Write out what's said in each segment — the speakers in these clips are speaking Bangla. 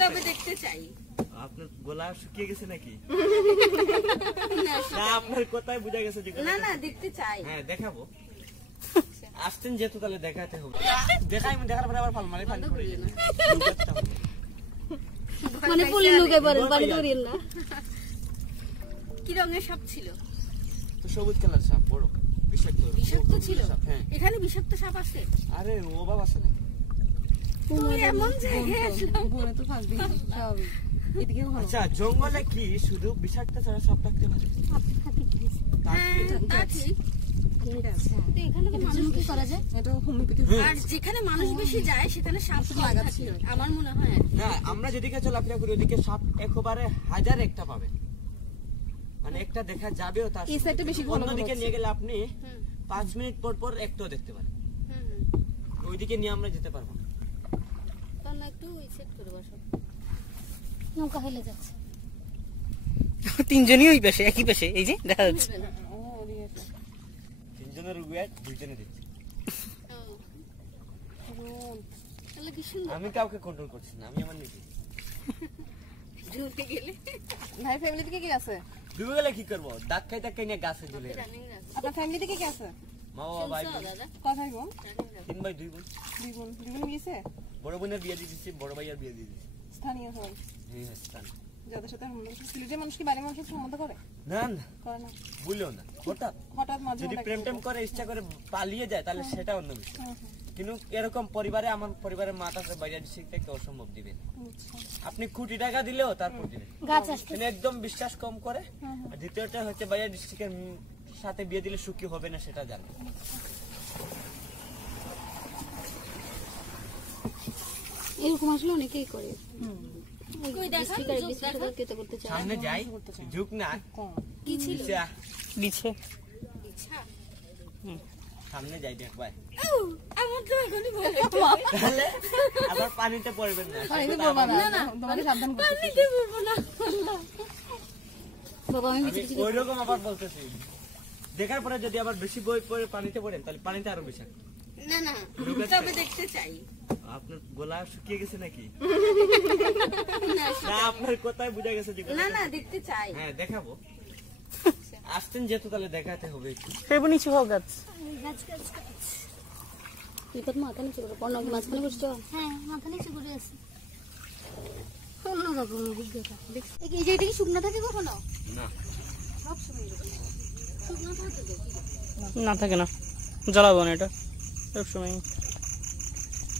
তবে দেখতে চাই। আপনার গলা শুকিয়ে গেছে নাকি? না আপনার কোথায় বোঝা গেছে যে না না দেখতে চাই। হ্যাঁ দেখাবো। আসছেন যেহেতু তাহলে দেখাতে হবে। দেখাই দেখার পরে আবার ফাল মারি ফাল করে দিন। মানে ফুল লুকে পড়েন পানি ধরিয়েন না। কি রঙের সাপ ছিল? তো সবুজ কালার সাপ বড় বিষাক্ত। বিষাক্ত ছিল? হ্যাঁ। এখানে বিষাক্ত সাপ আছে? আরে ও বাবা আছে নাকি? এমন জায়গায় আসলাম। ঘুরে তো থাকবি স্বাভাবিক। এদিকে আচ্ছা জঙ্গলে কি শুধু বিষাক্ত ছাড়া সব থাকতে পারে? হ্যাঁ তা ঠিক। তো এখানে তো মানুষ কি করা যায়? এটা হোমিওপ্যাথি। আর যেখানে মানুষ বেশি যায় সেখানে সাপ লাগাচ্ছে আমার মনে হয়। না আমরা যেদিকে চলাফেরা করি ওদিকে সাপ একেবারে হাজার একটা পাবে, মানে একটা দেখা যাবেও তার এই সাইডটা বেশি ঘন অন্যদিকে নিয়ে গেলে আপনি 5 মিনিট পর পর একটাও দেখতে পারেন। ওইদিকে নিয়ে আমরা যেতে পারবো। তাহলে একটু সেট করে বসো। নৌকা হেলে যাচ্ছে। তিনজনই ওই পাশে একই পাশে এই যে দেখা যাচ্ছে। তিনজনের রুগিয়ার দুইজনে দিচ্ছি। তাহলে কি সুন্দর। আমি কাউকে কন্ট্রোল করছি না, আমি আমার নিজে ঝুঁকে গেলে ভাই ফ্যামিলি থেকে কি আছে? ডুবে গেলে কি করবো? ধাক্কাই ধাক্কাই নিয়ে গাছে ঝুলে গেলে। আপনার ফ্যামিলি থেকে কি আছে? মা বাবা ভাই বোন। দাদা কোথায় গো? 3 ভাই 2 বোন। দুই বোন গিয়েছে? বড় বোনের বিয়ে দিয়ে দিচ্ছি, বড় ভাইয়ার বিয়ে দিয়ে দিচ্ছি। স্থানীয় সবাই হ্যাঁ স্থান। যাদের সাথে সিলেটের মানুষ কি বাইরের মানুষের সম্বন্ধ করে? না না করে না। ভুলেও না। হঠাৎ হঠাৎ মাঝে যদি প্রেম টেম করে ইচ্ছা করে পালিয়ে যায় তাহলে সেটা অন্য বিষয়, কিন্তু এরকম পরিবারে আমার পরিবারের মা কাছে বাইরে শিখতে একটা অসম্ভব দিবেন। আপনি কোটি টাকা দিলেও তারপর দিবেন। গাছ আসছে। মানে একদম বিশ্বাস কম করে। আর দ্বিতীয়টা হচ্ছে বাইরে ডিস্ট্রিক্টের সাথে বিয়ে দিলে সুখী হবে না সেটা জানো। এরকম আসলে অনেকেই করে। সামনে যাই ঝুঁক না কি ছিল? নিচে সামনে যাই দেখ ভাই, আমার তো এখনই ভয় তাহলে আবার পানিতে পড়বেন না। পানিতে পড়বা না। না, না, তোমাকে সাবধান করতে। পানিতে পড়বো না। বাবা আমি আমি ওইরকম আবার বলতেছি, দেখার পরে যদি আবার বেশি বই পড়ে পানিতে পড়েন তাহলে পানিতে আরো বেশি। না না তবে দেখতে চাই। আপনার গলা শুকিয়ে গেছে নাকি? না আপনার কোথায় বোঝা গেছে যে না না দেখতে চাই। হ্যাঁ দেখাবো। আসছেন যেহেতু তাহলে দেখাতে হবে। সেবু নিচু হোক গাছ। গাছ গাছ গাছ। তুই তো মাথা নিচু করে পড়না কি মাঝখানে বসছো? হ্যাঁ মাথা নিচু করে আছে। অন্য রকম অভিজ্ঞতা। এই যে এটা কি শুকনো থাকে কখনো? না সব সময় শুকনো থাকে। না থাকে না, জ্বালাবো না এটা সবসময়।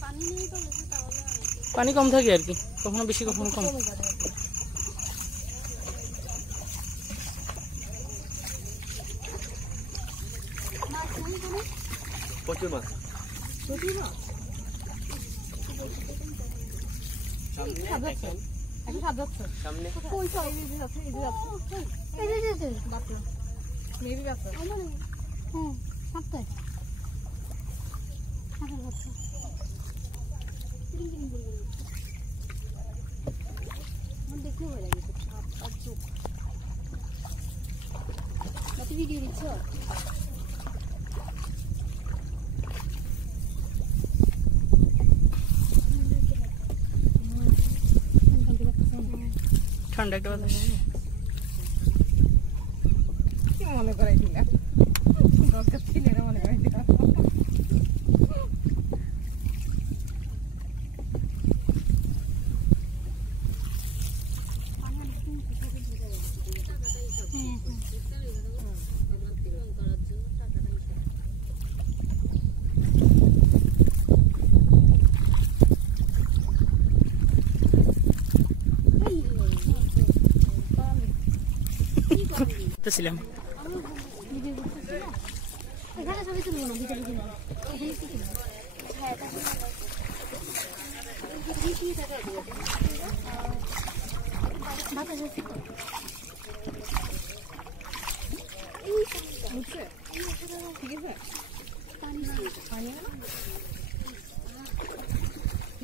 পানি নেই তো তাহলে পানি কম থাকে আর কি, কখনো বেশি কখনো কম। প্রচুর মাছ। সামনে ভিডিও দিচ্ছ? ঠান্ডা একটা বাতাস। কি মনে করাই দিলা? দরকার ছিল না মনে করাই দিলা। ছিলাম এখানে ছবি তুলবো না, ভিতরে তুলবো। এখানে কি তুলবো?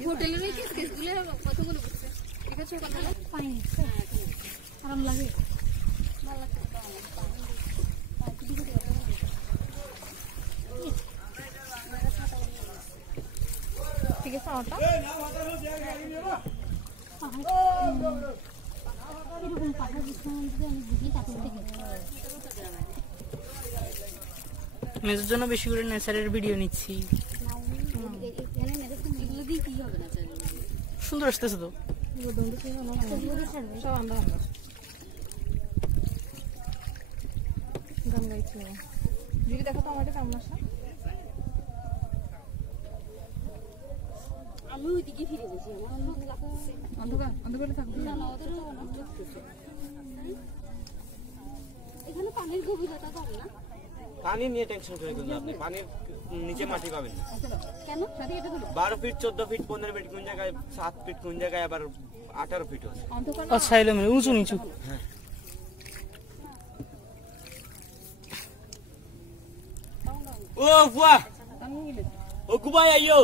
হোটেলের ওই কেসগুলো কতগুলো বসছে? ঠিক আছে কথা পাইনি আরাম লাগে। ঠিক আছে পাহাড় এরকম পাহাড় যদি আমি বুঝি তারপর থেকে মেজের জন্য বেশি করে নেচারের ভিডিও নিচ্ছি। এগুলো দিয়ে কি হবে না সুন্দর আসতেছে তো। সব আমরা আমরা গান গাইছি দিদি দেখো তো আমাদের কেমন আসা আমি ওইদিকে ফিরে গেছি অন্ধকার অন্ধকারে থাকবে এখানে পানির গভীরতা কম না পানি নিয়ে টেনশন করে কিন্তু আপনি পানির নিচে মাটি পাবেন না। কেন 12 ফিট 14 ফিট 15 ফিট কোন জায়গায় 7 ফিট কোন জায়গায় আবার 18 ফিট আছে। অন্ধকার আচ্ছা এলো মেরে উঁচু নিচু। ও বুয়া আমি গেলে ও কুবাই আইও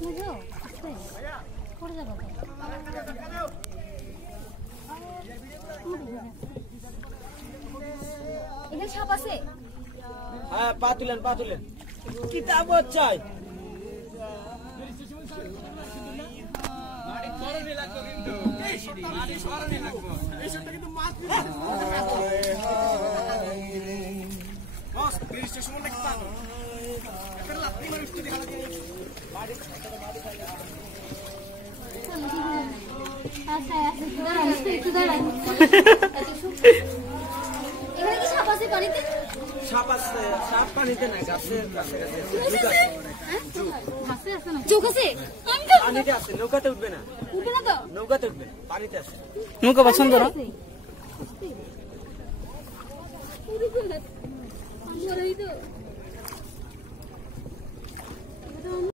বুঝো করে যাবো এখানে সাপ আছে হ্যাঁ পা তুলেন কিতাব চাই আচ্ছা দাঁড়ান একটু দাঁড়ান এখানে কি সাপ আছে পানিতে সাপ আছে সাপ পানিতে নাই গাছের কাছাকাছি চোখ আছে আমি তো পানিতে আছে নৌকাতে উঠবে না উঠবে না তো নৌকাতে উঠবে পানিতে আছে নৌকা পছন্দ না? আমি তো